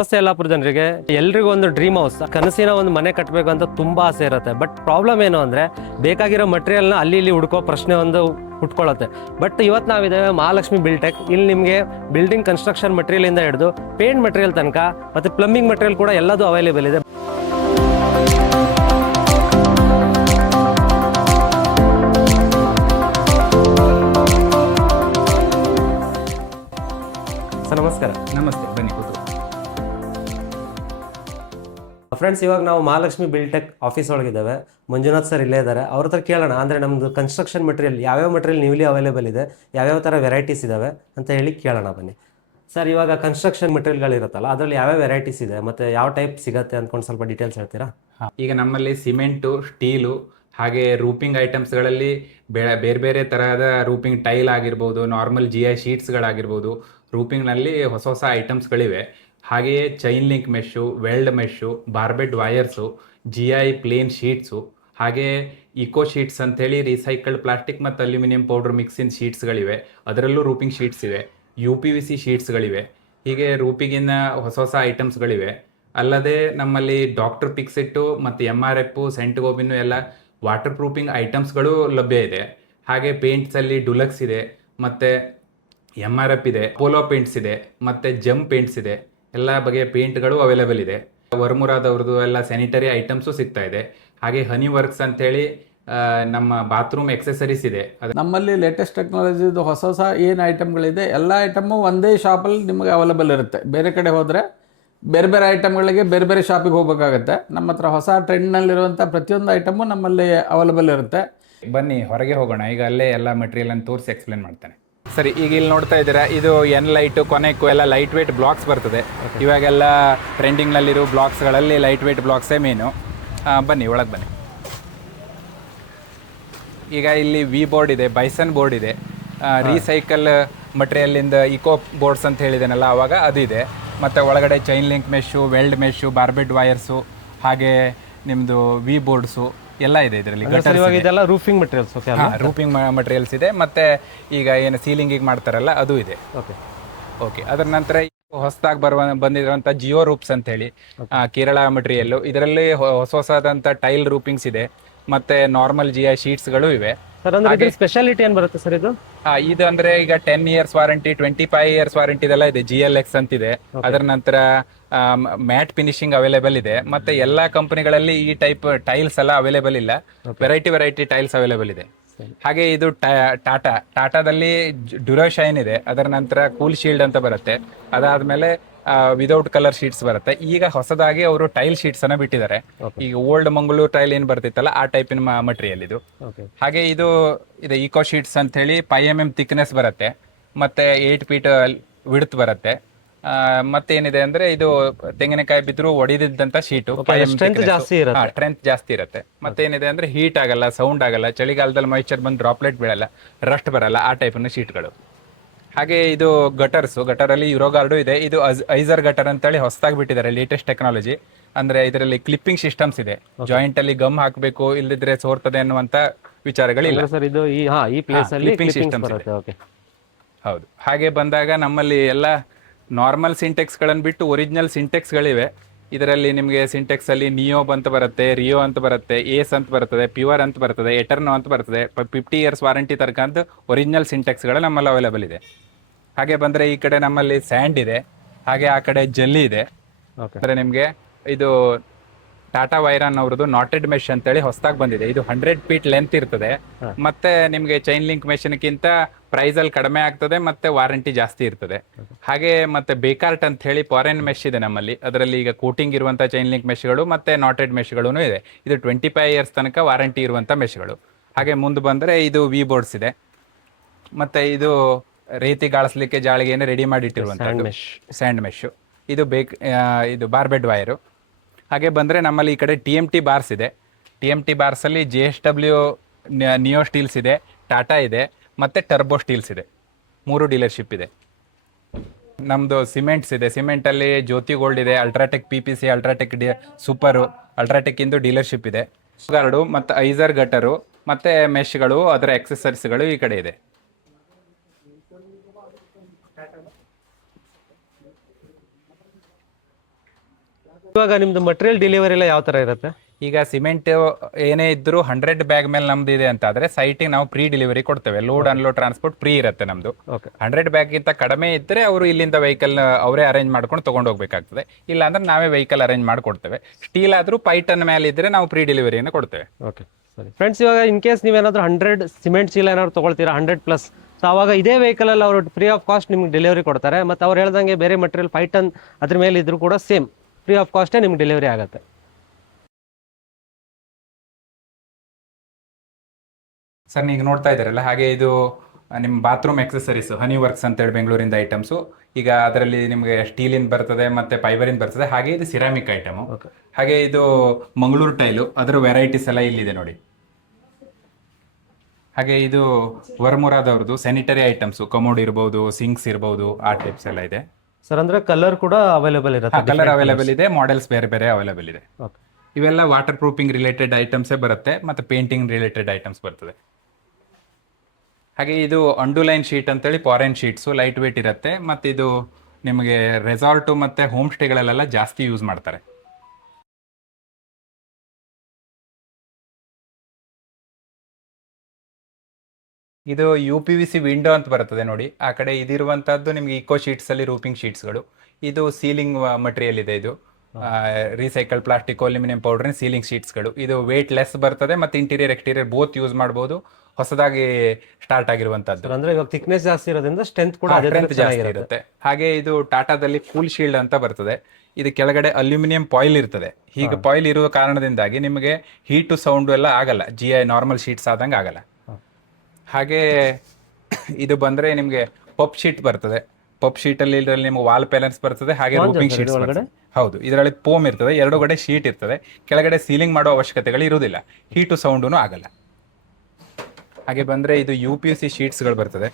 ನಮಸ್ತೆ ಯಲ್ಲಾಪುರ ಜನರಿಗೆ. ಎಲ್ರಿಗೂ ಒಂದು ಡ್ರೀಮ್ ಹೌಸ್, ಕನಸಿನ ಒಂದು ಮನೆ ಕಟ್ಟಬೇಕು ಅಂತ ತುಂಬಾ ಆಸೆ ಇರುತ್ತೆ. ಬಟ್ ಪ್ರಾಬ್ಲಮ್ ಏನು ಅಂದ್ರೆ ಬೇಕಾಗಿರೋ ಮಟೀರಿಯಲ್ನ ಅಲ್ಲಿ ಇಲ್ಲಿ ಹುಡ್ಕೋ ಪ್ರಶ್ನೆ ಒಂದು ಹುಟ್ಕೊಳ್ಳುತ್ತೆ. ಬಟ್ ಇವತ್ತು ನಾವಿದ್ದೇವೆ ಮಹಾಲಕ್ಷ್ಮಿ ಬಿಲ್ಟೆಕ್. ಇಲ್ಲಿ ನಿಮಗೆ ಬಿಲ್ಡಿಂಗ್ ಕನ್ಸ್ಟ್ರಕ್ಷನ್ ಮಟೀರಿಯಲ್ ಇಂದ ಹಿಡಿದು ಪೇಂಟ್ ಮಟೀರಿಯಲ್ ತನಕ ಮತ್ತೆ ಪ್ಲಂಬಿಂಗ್ ಮಟೀರಿಯಲ್ ಕೂಡ ಎಲ್ಲದೂ ಅವೈಲೇಬಲ್ ಇದೆ. ಸರ್ ನಮಸ್ಕಾರ. ನಮಸ್ತೆ, ಬನ್ನಿ ಕೂತು. ಫ್ರೆಂಡ್ಸ್, ಇವಾಗ ನಾವು ಮಹಾಲಕ್ಷ್ಮಿ ಬಿಲ್ಟೆಕ್ ಆಫೀಸ್ ಒಳಗಿದ್ದಾವೆ. ಮಂಜುನಾಥ್ ಸರ್ ಇಲ್ಲೇ ಇದ್ದಾರೆ. ಅವ್ರ ಹತ್ರ ಕೇಳೋಣ, ಅಂದರೆ ನಮ್ಮದು ಕನ್ಸ್ಟ್ರಕ್ಷನ್ ಮಟೀರಿಯಲ್ ಯಾವ್ಯಾವ ಮಟೀರಿಯಲ್ ನೀವಲ್ಲಿ ಅವೈಲೇಬಲ್ ಇದೆ, ಯಾವ್ಯಾವ ಥರ ವೆರೈಟೀಸ್ ಇದ್ದಾವೆ ಅಂತ ಹೇಳಿ ಕೇಳೋಣ ಬನ್ನಿ. ಸರ್, ಇವಾಗ ಕನ್ಸ್ಟ್ರಕ್ಷನ್ ಮಟೀರಿಯಲ್ಗಳಿರುತ್ತಲ್ಲ, ಅದರಲ್ಲಿ ಯಾವ್ಯಾವ ವೆರೈಟೀಸ್ ಇದೆ ಮತ್ತು ಯಾವ ಟೈಪ್ ಸಿಗುತ್ತೆ ಅಂದ್ಕೊಂಡು ಸ್ವಲ್ಪ ಡೀಟೇಲ್ಸ್ ಹೇಳ್ತೀರಾ? ಈಗ ನಮ್ಮಲ್ಲಿ ಸಿಮೆಂಟು, ಸ್ಟೀಲು, ಹಾಗೆ ರೂಪಿಂಗ್ ಐಟಮ್ಸ್ಗಳಲ್ಲಿ ಬೇರೆ ಬೇರೆ ತರಹದ ರೂಪಿಂಗ್ ಟೈಲ್ ಆಗಿರ್ಬೋದು, ನಾರ್ಮಲ್ GI ಶೀಟ್ಸ್ಗಳಾಗಿರ್ಬೋದು, ರೂಪಿಂಗ್ನಲ್ಲಿ ಹೊಸ ಹೊಸ ಐಟಮ್ಸ್ಗಳಿವೆ. ಹಾಗೆಯೇ chain link mesh, weld mesh, barbed wires, GI plain sheets, ಹಾಗೆ ಇಕೋ ಶೀಟ್ಸ್ ಅಂಥೇಳಿ ರೀಸೈಕಲ್ಡ್ ಪ್ಲಾಸ್ಟಿಕ್ ಮತ್ತು ಅಲ್ಯೂಮಿನಿಯಂ ಪೌಡರ್ ಮಿಕ್ಸಿನ್ ಶೀಟ್ಸ್ಗಳಿವೆ. ಅದರಲ್ಲೂ ರೂಪಿಂಗ್ ಶೀಟ್ಸ್ ಇವೆ. UPVC ಶೀಟ್ಸ್ಗಳಿವೆ. ಹೀಗೆ ರೂಪಿಗಿನ ಹೊಸ ಹೊಸ ಐಟಮ್ಸ್ಗಳಿವೆ. ಅಲ್ಲದೆ ನಮ್ಮಲ್ಲಿ ಡಾಕ್ಟರ್ ಪಿಕ್ಸಿಟ್ಟು ಮತ್ತು MRF, ಸೆಂಟ್ ಗೋಬಿನ್ನು ಎಲ್ಲ ವಾಟರ್ ಪ್ರೂಫಿಂಗ್ ಐಟಮ್ಸ್ಗಳು ಲಭ್ಯ ಇದೆ. ಹಾಗೆ ಪೇಂಟ್ಸಲ್ಲಿ ಡುಲಕ್ಸ್ ಇದೆ, ಮತ್ತು MRF ಇದೆ, ಪೋಲೋ ಪೇಂಟ್ಸ್ ಇದೆ, ಮತ್ತು ಜಮ್ ಪೇಂಟ್ಸ್ ಇದೆ. ಎಲ್ಲ ಬಗೆಯ ಪೇಂಟ್ಗಳು ಅವೈಲೇಬಲ್ ಇದೆ. ವರ್ಮುರಾದವ್ರದ್ದು ಎಲ್ಲ ಸ್ಯಾನಿಟರಿ ಐಟಮ್ಸು ಸಿಗ್ತಾ ಇದೆ. ಹಾಗೆ ಹನಿ ವರ್ಕ್ಸ್ ಅಂತೇಳಿ ನಮ್ಮ ಬಾತ್ರೂಮ್ ಎಕ್ಸೆಸರೀಸ್ ಇದೆ. ನಮ್ಮಲ್ಲಿ ಲೇಟೆಸ್ಟ್ ಟೆಕ್ನಾಲಜಿದು ಹೊಸ ಹೊಸ ಏನು ಐಟಮ್ಗಳಿದೆ, ಎಲ್ಲ ಐಟಮು ಒಂದೇ ಶಾಪಲ್ಲಿ ನಿಮಗೆ ಅವೈಲೇಬಲ್ ಇರುತ್ತೆ. ಬೇರೆ ಕಡೆ ಹೋದರೆ ಬೇರೆ ಬೇರೆ ಐಟಮ್ಗಳಿಗೆ ಬೇರೆ ಬೇರೆ ಶಾಪಿಗೆ ಹೋಗಬೇಕಾಗತ್ತೆ. ನಮ್ಮ ಹತ್ರ ಹೊಸ ಟ್ರೆಂಡ್ನಲ್ಲಿರುವಂಥ ಪ್ರತಿಯೊಂದು ಐಟಮು ನಮ್ಮಲ್ಲಿ ಅವೈಲೇಬಲ್ ಇರುತ್ತೆ. ಬನ್ನಿ ಹೊರಗೆ ಹೋಗೋಣ. ಈಗ ಅಲ್ಲೇ ಎಲ್ಲ ಮೆಟೀರಿಯಲನ್ನು ತೋರಿಸಿ ಎಕ್ಸ್ಪ್ಲೇನ್ ಮಾಡ್ತೇನೆ. ಸರಿ, ಈಗ ಇಲ್ಲಿ ನೋಡ್ತಾ ಇದ್ದೀರಾ, ಇದು ಲೈಟು, ಕೊನೆಕ್ಕು ಎಲ್ಲ ಲೈಟ್ ವೇಟ್ ಬ್ಲಾಕ್ಸ್ ಬರ್ತದೆ. ಇವಾಗೆಲ್ಲ ಟ್ರೆಂಡಿಂಗ್ನಲ್ಲಿರೋ ಬ್ಲಾಕ್ಸ್ಗಳಲ್ಲಿ ಲೈಟ್ ವೇಟ್ ಬ್ಲಾಕ್ಸೇ ಮೇನು. ಬನ್ನಿ ಒಳಗೆ ಬನ್ನಿ. ಈಗ ಇಲ್ಲಿ ವಿ ಬೋರ್ಡ್ ಇದೆ, ಬೈಸನ್ ಬೋರ್ಡ್ ಇದೆ, ರೀಸೈಕಲ್ ಮಟೀರಿಯಲಿಂದ ಇಕೋ ಬೋರ್ಡ್ಸ್ ಅಂತ ಹೇಳಿದೆನಲ್ಲ ಆವಾಗ ಅದು ಇದೆ. ಮತ್ತು ಒಳಗಡೆ chain link mesh, weld mesh, barbed wires, ಹಾಗೆ ನಿಮ್ಮದು ವಿ ಬೋರ್ಡ್ಸು ಎಲ್ಲ ಇದೆ ಇದರಲ್ಲಿ. ಇದೆಲ್ಲ ರೂಫಿಂಗ್ ಮಟೀರಿಯಲ್ಸ್. ರೂಪಿಂಗ್ ಮಟೀರಿಯಲ್ಸ್ ಇದೆ. ಮತ್ತು ಈಗ ಏನು ಸೀಲಿಂಗಿಗೆ ಮಾಡ್ತಾರಲ್ಲ ಅದು ಇದೆ. ಓಕೆ. ಅದರ ನಂತರ ಹೊಸದಾಗಿ ಬಂದಿರುವಂಥ ಜಿಯೋ ರೂಪ್ಸ್ ಅಂತ ಹೇಳಿ ಕೇರಳ ಮಟೀರಿಯಲ್ಲು. ಇದರಲ್ಲಿ ಹೊಸ ಹೊಸದಂಥ ಟೈಲ್ ರೂಪಿಂಗ್ಸ್ ಇದೆ, ಮತ್ತು ನಾರ್ಮಲ್ GI ಶೀಟ್ಸ್ಗಳು ಇವೆ. ಸ್ಪೆಷಾಲಿಟಿ ಏನು ಬರುತ್ತೆ ಸರ್ ಇದು? ಇದು ಅಂದ್ರೆ ಈಗ 10 years ವಾರಂಟಿ, 25 years ವಾರಂಟಿ ಇದೆಲ್ಲ ಇದೆ. GLX ಅಂತಿದೆ. ಅದರ ನಂತರ ಮ್ಯಾಟ್ ಫಿನಿಶಿಂಗ್ ಅವೈಲೇಬಲ್ ಇದೆ. ಮತ್ತೆ ಎಲ್ಲಾ ಕಂಪನಿಗಳಲ್ಲಿ ಈ ಟೈಪ್ ಟೈಲ್ಸ್ ಎಲ್ಲ ಅವೈಲೇಬಲ್ ಇಲ್ಲ. ವೆರೈಟಿ ಟೈಲ್ಸ್ ಅವೈಲೇಬಲ್ ಇದೆ. ಹಾಗೆ ಇದು ಟಾಟಾದಲ್ಲಿ ಡ್ಯೂರಾಶೈನ್ ಇದೆ. ಅದರ ನಂತರ ಕೂಲ್ ಶೀಲ್ಡ್ ಅಂತ ಬರುತ್ತೆ. ಅದಾದ್ಮೇಲೆ ವಿದೌಟ್ ಕಲರ್ ಶೀಟ್ಸ್ ಬರುತ್ತೆ. ಈಗ ಹೊಸದಾಗಿ ಅವರು ಟೈಲ್ ಶೀಟ್ಸ್ ಅನ್ನ ಬಿಟ್ಟಿದ್ದಾರೆ. ಈಗ ಓಲ್ಡ್ ಮಂಗಳೂರು ಟೈಲ್ ಏನ್ ಬರ್ತಿತ್ತಲ್ಲ ಆ ಟೈಪಿನ ಮಟೀರಿಯಲ್ ಇದು. ಹಾಗೆ ಇದು ಇಕೋ ಶೀಟ್ಸ್ ಅಂತ ಹೇಳಿ 5 mm ಥಿಕ್ನೆಸ್ ಬರುತ್ತೆ, ಮತ್ತೆ 8 feet ವಿಡ್ತ್ ಬರುತ್ತೆ. ಮತ್ತೇನಿದೆ ಅಂದ್ರೆ ಇದು ತೆಂಗಿನಕಾಯಿ ಬಿದ್ರು ಒಡೆದಿದ್ದಂತ ಶೀಟು, ಸ್ಟ್ರೆಂತ್ ಜಾಸ್ತಿ ಇರುತ್ತೆ. ಮತ್ತೇನಿದೆ ಅಂದ್ರೆ ಹೀಟ್ ಆಗಲ್ಲ, ಸೌಂಡ್ ಆಗಲ್ಲ, ಚಳಿಗಾಲದಲ್ಲಿ ಮಾಯಿಶ್ಚರ್ ಬಂದು ಡ್ರಾಪ್ಲೆಟ್ ಬೀಳಲ್ಲ, ರಸ್ಟ್ ಬರಲ್ಲ, ಆ ಟೈಪಿನ ಶೀಟ್ಗಳು. ಹಾಗೆ ಇದು ಗಟರಲ್ಲಿ ಯುರೋಗಾರ್ಡು ಇದೆ. ಇದು ಐಸರ್ ಗಟರ್ ಅಂತೇಳಿ ಹೊಸದಾಗಿ ಬಿಟ್ಟಿದ್ದಾರೆ, ಲೇಟೆಸ್ಟ್ ಟೆಕ್ನಾಲಜಿ. ಅಂದ್ರೆ ಇದರಲ್ಲಿ ಕ್ಲಿಪ್ಪಿಂಗ್ ಸಿಸ್ಟಮ್ಸ್ ಇದೆ. ಜಾಯಿಂಟ್ ಅಲ್ಲಿ ಗಮ್ ಹಾಕಬೇಕು, ಇಲ್ಲದಿದ್ರೆ ಸೋರ್ತದೆ ಅನ್ನುವಂತ ವಿಚಾರಗಳಿಲ್ಲ. ಕ್ಲಿಪ್ಪಿಂಗ್ ಸಿಸ್ಟಮ್ಸ್ ಇದೆ. ಹೌದು. ಹಾಗೆ ಬಂದಾಗ ನಮ್ಮಲ್ಲಿ ಎಲ್ಲ ನಾರ್ಮಲ್ ಸಿಂಟೆಕ್ಸ್ಗಳನ್ನು ಬಿಟ್ಟು ಒರಿಜಿನಲ್ ಸಿಂಟೆಕ್ಸ್ಗಳಿವೆ. ಇದರಲ್ಲಿ ನಿಮಗೆ ಸಿಂಟೆಕ್ಸ್ ಅಲ್ಲಿ ನಿಯೋ ಅಂತ ಬರುತ್ತೆ, ರಿಯೋ ಅಂತ ಬರುತ್ತೆ, ಏಸ್ ಅಂತ ಬರ್ತದೆ, ಪ್ಯೂರ್ ಅಂತ ಬರ್ತದೆ, ಎಟರ್ನೋ ಅಂತ ಬರ್ತದೆ. 50 years ವಾರಂಟಿ ತರ್ಕಂತ ಒರಿಜಿನಲ್ ಸಿಂಟೆಕ್ಸ್ಗಳು ನಮ್ಮಲ್ಲಿ ಅವೈಲೇಬಲ್ ಇದೆ. ಹಾಗೆ ಬಂದರೆ ಈ ಕಡೆ ನಮ್ಮಲ್ಲಿ ಸ್ಯಾಂಡ್ ಇದೆ, ಹಾಗೆ ಆ ಕಡೆ ಜಲ್ಲಿ ಇದೆ. ಅಂದರೆ ನಿಮಗೆ ಇದು ಟಾಟಾ ವೈರಾನ್ ಅವ್ರದ್ದು ನಾಟೆಡ್ ಮೆಶ್ ಅಂತೇಳಿ ಹೊಸದಾಗಿ ಬಂದಿದೆ. ಇದು 100 feet ಲೆಂತ್ ಇರ್ತದೆ. ಮತ್ತೆ ನಿಮಗೆ ಚೈನ್ ಲಿಂಕ್ ಮೆಷಿನ್ಗಿಂತ ಪ್ರೈಸ್ ಅಲ್ಲಿ ಕಡಿಮೆ ಆಗ್ತದೆ, ಮತ್ತೆ ವಾರಂಟಿ ಜಾಸ್ತಿ ಇರ್ತದೆ. ಹಾಗೆ ಮತ್ತೆ ಬೇಕಾರ್ಟ್ ಅಂತ ಹೇಳಿ ಫಾರಿನ್ ಮೆಶ್ ಇದೆ ನಮ್ಮಲ್ಲಿ. ಅದರಲ್ಲಿ ಈಗ ಕೋಟಿಂಗ್ ಇರುವಂತಹ ಚೈನ್ ಲಿಂಕ್ ಮೆಶ್ಗಳು ಮತ್ತೆ ನಾಟೆಡ್ ಮೆಶ್ಗಳು ಇದೆ. ಇದು 25 years ತನಕ ವಾರಂಟಿ ಇರುವಂತ ಮೆಶ್ಗಳು. ಹಾಗೆ ಮುಂದೆ ಬಂದರೆ ಇದು ವಿ ಬೋರ್ಡ್ಸ್ ಇದೆ. ಮತ್ತೆ ಇದು ರೀತಿ ಗಾಳಿಸ್ಲಿಕ್ಕೆ ಜಾಳಿಗೆಯನ್ನು ರೆಡಿ ಮಾಡಿ ಇಟ್ಟಿರುವಂತ ಸ್ಯಾಂಡ್ ಮೆಶ್. ಇದು ಬಾರ್ಬೆಡ್ ವೈರು. ಹಾಗೆ ಬಂದರೆ ನಮ್ಮಲ್ಲಿ ಈ ಕಡೆ TMT ಬಾರ್ಸ್ ಇದೆ. TMT ಬಾರ್ಸಲ್ಲಿ JSW ನಿಯೋ ಸ್ಟೀಲ್ಸ್ ಇದೆ, ಟಾಟಾ ಇದೆ, ಮತ್ತು ಟರ್ಬೋ ಸ್ಟೀಲ್ಸ್ ಇದೆ. 3 ಡೀಲರ್ಶಿಪ್ ಇದೆ. ನಮ್ಮದು ಸಿಮೆಂಟ್ಸ್ ಇದೆ. ಸಿಮೆಂಟಲ್ಲಿ ಜ್ಯೋತಿ ಗೋಲ್ಡ್ ಇದೆ, UltraTech PPC, UltraTech super, UltraTech ಇಂದು ಡೀಲರ್ಶಿಪ್ ಇದೆ. ಗಾರ್ಡು ಮತ್ತು ಐಸರ್ ಗಟರು ಮತ್ತು ಮೆಶ್ಗಳು, ಅದರ ಎಕ್ಸೆಸರೀಸ್ಗಳು ಈ ಕಡೆ ಇದೆ. ಇವಾಗ ನಿಮ್ದು ಮಟೀರಿಯಲ್ ಡೆಲಿವರಿ ಎಲ್ಲ ಯಾವ ತರ ಇರುತ್ತೆ? ಈಗ ಸಿಮೆಂಟ್ ಏನೇ ಇದ್ರೂ 100 ಬ್ಯಾಗ್ ಮೇಲೆ ನಮ್ದು ಇದೆ ಅಂತ ಆದ್ರೆ ಸೈಟಿಗೆ ನಾವು ಪ್ರೀ ಡೆಲಿವರಿ ಕೊಡ್ತೇವೆ. ಲೋಡ್ ಅನ್ಲೋಡ್ ಟ್ರಾನ್ಸ್ಪೋರ್ಟ್ ಫ್ರೀ ಇರುತ್ತೆ ನಮ್ದು. ಓಕೆ. 100 ಬ್ಯಾಗ್ ಗಿಂತ ಕಡಿಮೆ ಇದ್ರೆ ಅವರು ಇಲ್ಲಿಂದ ವೆಹಿಕಲ್ ಅವರೇ ಅರೇಂಜ್ ಮಾಡ್ಕೊಂಡು ತಗೊಂಡು ಹೋಗ್ಬೇಕಾಗ್ತದೆ. ಇಲ್ಲ ಅಂದ್ರೆ ನಾವೇ ವೆಹಿಕಲ್ ಅರೇಂಜ್ ಮಾಡಿ ಕೊಡ್ತೇವೆ. ಸ್ಟೀಲ್ ಆದ್ರೂ ಪೈಟನ್ ಮೇಲೆ ಇದ್ರೆ ನಾವು ಪ್ರೀ ಡೆಲಿವರಿಯನ್ನು ಕೊಡ್ತೇವೆ. ಓಕೆ ಸರಿ ಫ್ರೆಂಡ್ಸ್, ಇವಾಗ ಇನ್ ಕೇಸ್ ನೀವೇನಾದ್ರೂ 100 ಸಿಮೆಂಟ್ ಚೀಲ ಏನಾದ್ರು ತೊಗೊಳ್ತೀರಾ 100+, ಸೊ ಅವಾಗ ಇದೇ ವೆಹಿಕಲ್ ಅಲ್ಲಿ ಅವರು ಫ್ರೀ ಆಫ್ ಕಾಸ್ಟ್ ನಿಮ್ಗೆ ಡೆಲಿವರಿ ಕೊಡ್ತಾರೆ. ಮತ್ತು ಅವ್ರು ಹೇಳ್ದಂಗೆ ಬೇರೆ ಮಟೀರಿಯಲ್ 5 ಟನ್ ಅದ್ರ ಮೇಲೆ ಇದ್ರೂ ಕೂಡ ಸೇಮ್ ಫ್ರೀ ಆಫ್ ಕಾಸ್ಟೇ ನಿಮ್ಗೆ ಡೆಲಿವರಿ ಆಗುತ್ತೆ. ಸರ್ ಈಗ ನೋಡ್ತಾ ಇದ್ದಾರಲ್ಲ, ಹಾಗೆ ಇದು ನಿಮ್ಮ ಬಾತ್ರೂಮ್ ಎಕ್ಸೆಸರೀಸ್ ಹನಿ ವರ್ಕ್ಸ್ ಅಂತೇಳಿ ಬೆಂಗಳೂರಿಂದ ಐಟಮ್ಸು. ಈಗ ಅದರಲ್ಲಿ ನಿಮಗೆ ಸ್ಟೀಲಿನ ಬರ್ತದೆ ಮತ್ತೆ ಫೈಬರಿನ್ ಬರ್ತದೆ. ಹಾಗೆ ಇದು ಸಿರಾಮಿಕ್ ಐಟಮು. ಹಾಗೆ ಇದು ಮಂಗಳೂರು ಟೈಲು, ಅದರ ವೆರೈಟೀಸ್ ಎಲ್ಲ ಇಲ್ಲಿದೆ ನೋಡಿ. ಹಾಗೆ ಇದು ವರ್ಮುರಾದವ್ರದ್ದು ಸ್ಯಾನಿಟರಿ ಐಟಮ್ಸು, ಕಮೋಡ್ ಇರ್ಬೋದು, ಸಿಂಕ್ಸ್ ಇರ್ಬೋದು, ಆ ಟೈಪ್ಸ್ ಎಲ್ಲ ಇದೆ ಸರ್. ಅಂದ್ರೆ ಕಲರ್ ಕೂಡ ಅವೈಲೇಬಲ್ ಇರುತ್ತೆ? ಕಲರ್ ಅವೈಲೇಬಲ್ ಇದೆ, ಮಾಡೆಲ್ಸ್ ಬೇರೆ ಬೇರೆ ಅವೈಲೇಬಲ್ ಇದೆ. ಓಕೆ. ಇವೆಲ್ಲ ವಾಟರ್ ಪ್ರೂಫಿಂಗ್ ರಿಲೇಟೆಡ್ ಐಟಮ್ಸೇ ಬರುತ್ತೆ, ಮತ್ತೆ ಪೇಂಟಿಂಗ್ ರಿಲೇಟೆಡ್ ಐಟಮ್ಸ್ ಬರ್ತದೆ. ಹಾಗೆ ಇದು ಅಂಡುಲೈನ್ ಶೀಟ್ ಅಂತೇಳಿ ಫಾರೆನ್ ಶೀಟ್ಸು, ಲೈಟ್ ವೇಟ್ ಇರುತ್ತೆ. ಮತ್ತು ಇದು ನಿಮಗೆ ರೆಸಾರ್ಟು ಮತ್ತು ಹೋಮ್ ಸ್ಟೇಗಳಲ್ಲೆಲ್ಲ ಜಾಸ್ತಿ ಯೂಸ್ ಮಾಡ್ತಾರೆ. ಇದು UPVC ವಿಂಡೋ ಅಂತ ಬರ್ತದೆ ನೋಡಿ. ಆ ಕಡೆ ಇದಿರುವಂತಹದ್ದು ನಿಮ್ಗೆ ಇಕೋ ಶೀಟ್ಸ್ ಅಲ್ಲಿ ರೂಪಿಂಗ್ ಶೀಟ್ಸ್ಗಳು. ಇದು ಸೀಲಿಂಗ್ ಮಟೀರಿಯಲ್ ಇದೆ. ಇದು recycle plastic, aluminium powder ceiling ಶೀಟ್ಸ್ಗಳು. ಇದು ವೇಟ್ ಲೆಸ್ ಬರ್ತದೆ ಮತ್ತು ಇಂಟೀರಿಯರ್ ಎಕ್ಸ್ಟೀರಿಯರ್ ಬೋತ್ ಯೂಸ್ ಮಾಡ್ಬೋದು. ಹೊಸದಾಗಿ ಸ್ಟಾರ್ಟ್ ಆಗಿರುವಂತದ್ದು. ಅಂದ್ರೆ ಇವಾಗ ಥಿಕ್ನೆಸ್ ಜಾಸ್ತಿ ಇರೋದ್ರಿಂದ ಸ್ಟ್ರೆಂತ್ ಕೂಡ ಜಾಸ್ತಿ ಇರುತ್ತೆ. ಹಾಗೆ ಇದು ಟಾಟಾದಲ್ಲಿ ಫುಲ್ ಶೀಲ್ಡ್ ಅಂತ ಬರ್ತದೆ. ಇದು ಕೆಳಗಡೆ ಅಲ್ಯೂಮಿನಿಯಂ ಪಾಯಿಲ್ ಇರ್ತದೆ. ಹೀಗೆ ಪಾಯಿಲ್ ಇರುವ ಕಾರಣದಿಂದಾಗಿ ನಿಮಗೆ ಹೀಟು ಸೌಂಡ್ ಎಲ್ಲ ಆಗಲ್ಲ, GI ನಾರ್ಮಲ್ ಶೀಟ್ಸ್ ಆದಂಗೆ ಆಗಲ್ಲ. ಹಾಗೆ ಇದು ಬಂದ್ರೆ ನಿಮಗೆ ಪಪ್ ಶೀಟ್ ಬರ್ತದೆ. ಪಪ್ ಶೀಟ್ ಅಲ್ಲಿ ಇದರಲ್ಲಿ ನಿಮ್ಗೆ ವಾಲ್ ಪ್ಯಾನಲ್ಸ್ ಬರ್ತದೆ, ಹಾಗೆ ರೂಪಿಂಗ್ ಶೀಟ್ಸ್ ಬರ್ತದೆ. ಹೌದು, ಇದರಲ್ಲಿ ಪೋಮ್ ಇರ್ತದೆ, ಎರಡುಗಡೆ ಶೀಟ್ ಇರ್ತದೆ. ಕೆಳಗಡೆ ಸೀಲಿಂಗ್ ಮಾಡೋ ಅವಶ್ಯಕತೆಗಳು ಇರುವುದಿಲ್ಲ, ಹೀಟು ಸೌಂಡು ಆಗಲ್ಲ. ಹಾಗೆ ಬಂದ್ರೆ ಇದು UPVC ಶೀಟ್ಸ್ಗಳು ಬರ್ತದೆ.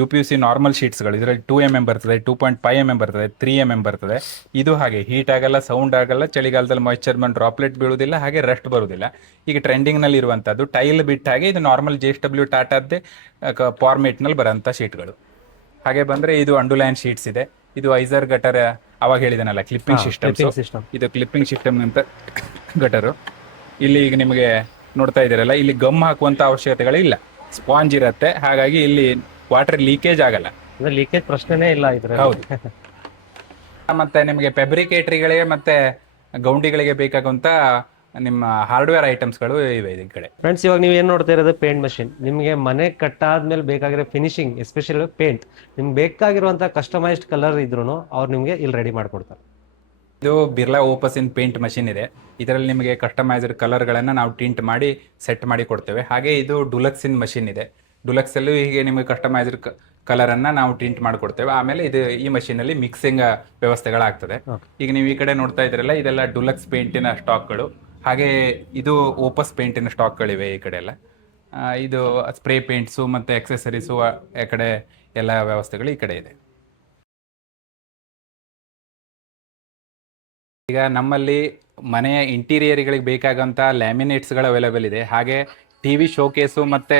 UPVC ನಾರ್ಮಲ್ ಶೀಟ್ಸ್ಗಳು, ಇದರಲ್ಲಿ 2mm ಬರ್ತದೆ, 2.5mm ಬರ್ತದೆ, 3mm ಬರ್ತದೆ. ಇದು ಹಾಗೆ ಹೀಟ್ ಆಗಲ್ಲ, ಸೌಂಡ್ ಆಗಲ್ಲ, ಚಳಿಗಾಲದಲ್ಲಿ ಮಾಯಿಶ್ಚರ್ ಬಂದು ಡ್ರಾಪ್ಲೆಟ್ ಬೀಳುವುದಿಲ್ಲ, ಹಾಗೆ ರಸ್ಟ್ ಬರುವುದಿಲ್ಲ. ಈಗ ಟ್ರೆಂಡಿಂಗ್ನಲ್ಲಿ ಇರುವಂಥದ್ದು ಟೈಲ್ ಬಿಟ್ಟ ಹಾಗೆ ಇದು ನಾರ್ಮಲ್ JSW ಟಾಟಾದ್ದೇ ಫಾರ್ಮೇಟ್ನಲ್ಲಿ ಬರೋಂಥ ಶೀಟ್ಗಳು. ಹಾಗೆ ಬಂದರೆ ಇದು ಅಂಡುಲೈನ್ ಶೀಟ್ಸ್ ಇದೆ. ಇದು ಐಸರ್ ಗಟರ್, ಅವಾಗ ಹೇಳಿದನಲ್ಲ ಕ್ಲಿಪ್ಪಿಂಗ್ ಸಿಸ್ಟಮ್. ಇದು ಕ್ಲಿಪ್ಪಿಂಗ್ ಸಿಸ್ಟಮ್ ಅಂತ ಗಟರು. ಇಲ್ಲಿ ಈಗ ನಿಮಗೆ ನೋಡ್ತಾ ಇದ್ದೀರಲ್ಲ, ಇಲ್ಲಿ ಗಮ್ ಹಾಕುವಂಥ ಅವಶ್ಯಕತೆಗಳಿಲ್ಲ, ಸ್ಪಾಂಜ್ ಇರುತ್ತೆ. ಹಾಗಾಗಿ ಇಲ್ಲಿ ವಾಟರ್ ಲೀಕೇಜ್ ಆಗಲ್ಲ, ಲೀಕೇಜ್ ಪ್ರಶ್ನೆನೇ ಇಲ್ಲ ಇದ್ರಲ್ಲಿ. ಹೌದು. ಮತ್ತೆ ನಿಮಗೆ ಫೆಬ್ರಿಕೇಟರಿಗಳಿಗೆ ಮತ್ತೆ ಗೌಂಡಿಗಳಿಗೆ ಬೇಕಾಗುವಂತ ನಿಮ್ಮ ಹಾರ್ಡ್ವೇರ್ ಐಟಮ್ಸ್ಗಳು ಇವೆ ಈ ಕಡೆ. ಫ್ರೆಂಡ್ಸ್, ಇವಾಗ ನೀವು ಏನು ನೋಡ್ತಾ ಇರೋದು ಪೇಂಟ್ ಮಷಿನ್. ನಿಮಗೆ ಮನೆ ಕಟ್ಟಾದ್ಮೇಲೆ ಬೇಕಾಗಿರೋ ಫಿನಿಶಿಂಗ್, ಎಸ್ಪೆಷಲಿ ಪೇಂಟ್, ನಿಮ್ಗೆ ಬೇಕಾಗಿರುವಂಥ ಕಸ್ಟಮೈಸ್ಡ್ ಕಲರ್ ಇದ್ರೂ ಅವ್ರು ನಿಮಗೆ ಇಲ್ಲಿ ರೆಡಿ ಮಾಡಿಕೊಡ್ತಾರೆ. ಇದು ಬಿರ್ಲಾ ಓಪಸ್ ಇನ್ ಪೇಂಟ್ ಮಷಿನ್ ಇದೆ. ಇದರಲ್ಲಿ ನಿಮಗೆ ಕಸ್ಟಮೈಸ್ಡ್ ಕಲರ್ಗಳನ್ನು ನಾವು ಟಿಂಟ್ ಮಾಡಿ ಸೆಟ್ ಮಾಡಿ ಕೊಡ್ತೇವೆ. ಹಾಗೆ ಇದು ಡುಲಕ್ಸ್ ಇನ್ ಮಷಿನ್ ಇದೆ. ಡುಲಕ್ಸಲ್ಲೂ ಹೀಗೆ ನಿಮಗೆ ಕಸ್ಟಮೈಸ್ಡ್ ಕಲರನ್ನು ನಾವು ಟಿಂಟ್ ಮಾಡಿಕೊಡ್ತೇವೆ. ಆಮೇಲೆ ಇದು ಈ ಮಷೀನಲ್ಲಿ ಮಿಕ್ಸಿಂಗ್ ವ್ಯವಸ್ಥೆಗಳಾಗ್ತದೆ. ಈಗ ನೀವು ಈ ಕಡೆ ನೋಡ್ತಾ ಇದ್ರಲ್ಲ, ಇದೆಲ್ಲ ಡುಲಕ್ಸ್ ಪೇಂಟಿನ ಸ್ಟಾಕ್ಗಳು. ಹಾಗೆ ಇದು ಓಪಸ್ ಪೇಂಟಿನ ಸ್ಟಾಕ್ಗಳಿವೆ ಈ ಕಡೆ ಎಲ್ಲ. ಇದು ಸ್ಪ್ರೇ ಪೇಂಟ್ಸು ಮತ್ತು ಎಕ್ಸೆಸರೀಸು ಈ ಕಡೆ ಎಲ್ಲ ವ್ಯವಸ್ಥೆಗಳು ಈ ಕಡೆ ಇದೆ. ಈಗ ನಮ್ಮಲ್ಲಿ ಮನೆಯ ಇಂಟೀರಿಯರ್ಗಳಿಗೆ ಬೇಕಾಗಂಥ ಲ್ಯಾಮಿನೇಟ್ಸ್ಗಳು ಅವೈಲೇಬಲ್ ಇದೆ. ಹಾಗೆ TV ಶೋಕೇಸು ಮತ್ತು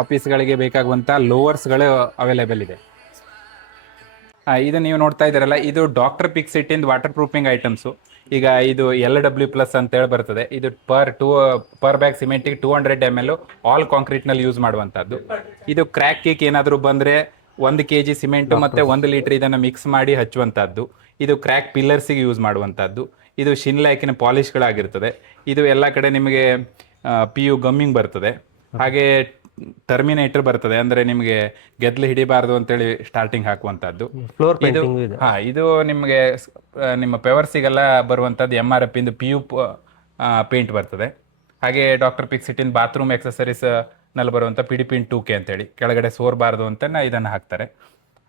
ಆಫೀಸ್ಗಳಿಗೆ ಬೇಕಾಗುವಂಥ ಲೋವರ್ಸ್ಗಳು ಅವೈಲೇಬಲ್ ಇದೆ. ಇದು ನೀವು ನೋಡ್ತಾ ಇದ್ದೀರಲ್ಲ, ಇದು ಡಾಕ್ಟರ್ ಪಿಕ್ಸಿಟಿಂದ ವಾಟರ್ ಪ್ರೂಫಿಂಗ್ ಐಟಮ್ಸು. ಈಗ ಇದು LW+ ಅಂತೇಳಿ ಬರ್ತದೆ. ಇದು ಪರ್ ಬ್ಯಾಗ್ ಸಿಮೆಂಟಿಗೆ 200 ml ಆಲ್ ಕಾಂಕ್ರೀಟ್ನಲ್ಲಿ ಯೂಸ್ ಮಾಡುವಂಥದ್ದು. ಇದು ಕ್ರ್ಯಾಕ್ ಕೇಕ್ ಏನಾದರೂ ಬಂದರೆ 1 kg ಸಿಮೆಂಟು ಮತ್ತು 1 ಲೀಟರ್ ಇದನ್ನು ಮಿಕ್ಸ್ ಮಾಡಿ ಹಚ್ಚುವಂಥದ್ದು. ಇದು ಕ್ರ್ಯಾಕ್ ಪಿಲ್ಲರ್ಸಿಗೆ ಯೂಸ್ ಮಾಡುವಂಥದ್ದು. ಇದು ಶಿನ್ಲೈಕಿನ ಪಾಲಿಷ್ಗಳಾಗಿರ್ತದೆ. ಇದು ಎಲ್ಲ ಕಡೆ ನಿಮಗೆ PU ಗಮ್ಮಿಂಗ್ ಬರ್ತದೆ. ಹಾಗೆ ಟರ್ಮಿನೇಟರ್ ಬರ್ತದೆ, ಅಂದರೆ ನಿಮಗೆ ಗೆದ್ಲು ಹಿಡಿಬಾರ್ದು ಅಂತೇಳಿ ಸ್ಟಾರ್ಟಿಂಗ್ ಹಾಕುವಂಥದ್ದು. ಇದು ನಿಮಗೆ ನಿಮ್ಮ ಪೆವರ್ಸಿಗೆಲ್ಲ ಬರುವಂಥದ್ದು MRF ಇಂದು PU ಪೇಂಟ್ ಬರ್ತದೆ. ಹಾಗೆ ಡಾಕ್ಟರ್ ಪಿಕ್ಸಿಟಿನ್ ಬಾತ್ರೂಮ್ ಎಕ್ಸೆಸರೀಸ್ ನಲ್ಲಿ ಬರುವಂಥ ಪಿಡಿಪಿನ್ 2K ಅಂತೇಳಿ ಕೆಳಗಡೆ ಸೋರಬಾರ್ದು ಅಂತ ಇದನ್ನು ಹಾಕ್ತಾರೆ.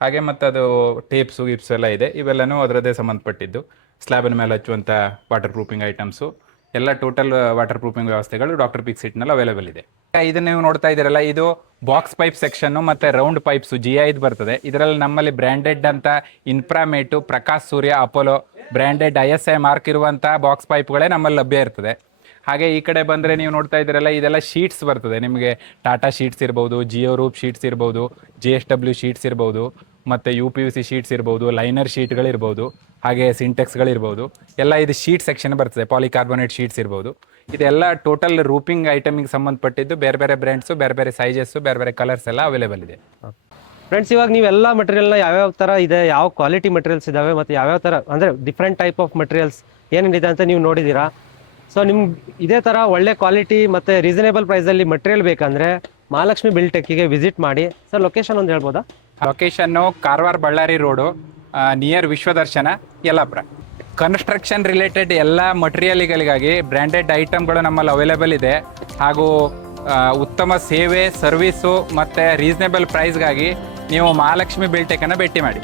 ಹಾಗೆ ಮತ್ತು ಅದು ಟೇಪ್ಸು ಗಿಪ್ಸ್ ಎಲ್ಲ ಇದೆ. ಇವೆಲ್ಲನೂ ಅದರದ್ದೇ ಸಂಬಂಧಪಟ್ಟಿದ್ದು. ಸ್ಲ್ಯಾಬಿನ ಮೇಲೆ ಹಚ್ಚುವಂಥ ವಾಟರ್ ಪ್ರೂಫಿಂಗ್ ಐಟಮ್ಸು ಎಲ್ಲ ಟೋಟಲ್ ವಾಟರ್ ಪ್ರೂಫಿಂಗ್ ವ್ಯವಸ್ಥೆಗಳು ಡಾಕ್ಟರ್ ಪಿಕ್ಸಿಟ್ನಲ್ಲಿ ಅವೈಲೇಬಲ್ ಇದೆ. ಇದನ್ನು ನೀವು ನೋಡ್ತಾ ಇದ್ದೀರಲ್ಲ, ಇದು ಬಾಕ್ಸ್ ಪೈಪ್ ಸೆಕ್ಷನ್ನು ಮತ್ತು ರೌಂಡ್ ಪೈಪ್ಸು GI ಬರ್ತದೆ. ಇದರಲ್ಲಿ ನಮ್ಮಲ್ಲಿ ಬ್ರ್ಯಾಂಡೆಡ್ ಅಂತ ಇನ್ಫ್ರಾಮೇಟು, ಪ್ರಕಾಶ್ ಸೂರ್ಯ, ಅಪೋಲೋ ಬ್ರ್ಯಾಂಡೆಡ್ ISI ಮಾರ್ಕ್ ಇರುವಂಥ ಬಾಕ್ಸ್ ಪೈಪ್ಗಳೇ ನಮ್ಮಲ್ಲಿ ಲಭ್ಯ ಇರ್ತದೆ. ಹಾಗೆ ಈ ಕಡೆ ಬಂದರೆ ನೀವು ನೋಡ್ತಾ ಇದ್ದೀರಲ್ಲ, ಇದೆಲ್ಲ ಶೀಟ್ಸ್ ಬರ್ತದೆ. ನಿಮಗೆ ಟಾಟಾ ಶೀಟ್ಸ್ ಇರ್ಬೋದು, ಜಿಯೋ ರೂಪ್ ಶೀಟ್ಸ್ ಇರ್ಬೋದು, JSW ಶೀಟ್ಸ್ ಇರ್ಬೋದು, ಮತ್ತು UPVC ಶೀಟ್ಸ್ ಇರ್ಬೋದು, ಲೈನರ್ ಶೀಟ್ಗಳಿರ್ಬೋದು, ಹಾಗೆ ಸಿಂಟೆಕ್ಸ್ಗಳಿರ್ಬೋದು, ಎಲ್ಲ ಇದು ಶೀಟ್ ಸೆಕ್ಷನ್ ಬರ್ತದೆ. ಪಾಲಿಕಾರ್ಬೋನೇಟ್ ಶೀಟ್ಸ್ ಇರ್ಬೋದು. ಇದೆಲ್ಲ ಟೋಟಲ್ ರೂಪಿಂಗ್ ಐಟಮಿಗೆ ಸಂಬಂಧಪಟ್ಟಿದ್ದು ಬೇರೆ ಬೇರೆ ಬ್ರ್ಯಾಂಡ್ಸು, ಬೇರೆ ಬೇರೆ ಸೈಜಸ್ಸು, ಬೇರೆ ಬೇರೆ ಕಲರ್ಸ್ ಎಲ್ಲ ಅವೈಲೇಬಲ್ ಇದೆ. ಫ್ರೆಂಡ್ಸ್, ಇವಾಗ ನೀವೆಲ್ಲ ಮಟೀರಿಯಲ್ನ ಯಾವ್ಯಾವ ಥರ ಇದೆ, ಯಾವ ಕ್ವಾಲಿಟಿ ಮಟೀರಿಯಲ್ಸ್ ಇದ್ದಾವೆ ಮತ್ತು ಯಾವ್ಯಾವ ಥರ ಅಂದರೆ ಡಿಫ್ರೆಂಟ್ ಟೈಪ್ ಆಫ್ ಮಟೀರಿಯಲ್ಸ್ ಏನೇನಿದೆ ಅಂತ ನೀವು ನೋಡಿದ್ದೀರಾ. ಸೊ ನಿಮ್ಗೆ ಇದೇ ಥರ ಒಳ್ಳೆ ಕ್ವಾಲಿಟಿ ಮತ್ತು ರೀಸನೇಬಲ್ ಪ್ರೈಸಲ್ಲಿ ಮಟೀರಿಯಲ್ ಬೇಕಂದರೆ ಮಹಾಲಕ್ಷ್ಮಿ ಬಿಲ್ಟೆಕ್ಕಿಗೆ ವಿಸಿಟ್ ಮಾಡಿ. ಸರ್, ಲೊಕೇಶನ್ ಒಂದು ಹೇಳ್ಬೋದಾ? Location Karwar Ballari road, near Vishwadarshan, Yellapur. Construction related ಎಲ್ಲ ಮಟೀರಿಯಲ್ಗಳಿಗಾಗಿ ಬ್ರ್ಯಾಂಡೆಡ್ ಐಟಮ್ಗಳು ನಮ್ಮಲ್ಲಿ ಅವೈಲೇಬಲ್ ಇದೆ. ಹಾಗೂ ಉತ್ತಮ ಸೇವೆ, ಸರ್ವಿಸು ಮತ್ತು ರೀಸನೇಬಲ್ ಪ್ರೈಸ್ಗಾಗಿ ನೀವು ಮಹಾಲಕ್ಷ್ಮಿ ಬಿಲ್ಟೆಕನ್ನು ಭೇಟಿ ಮಾಡಿ.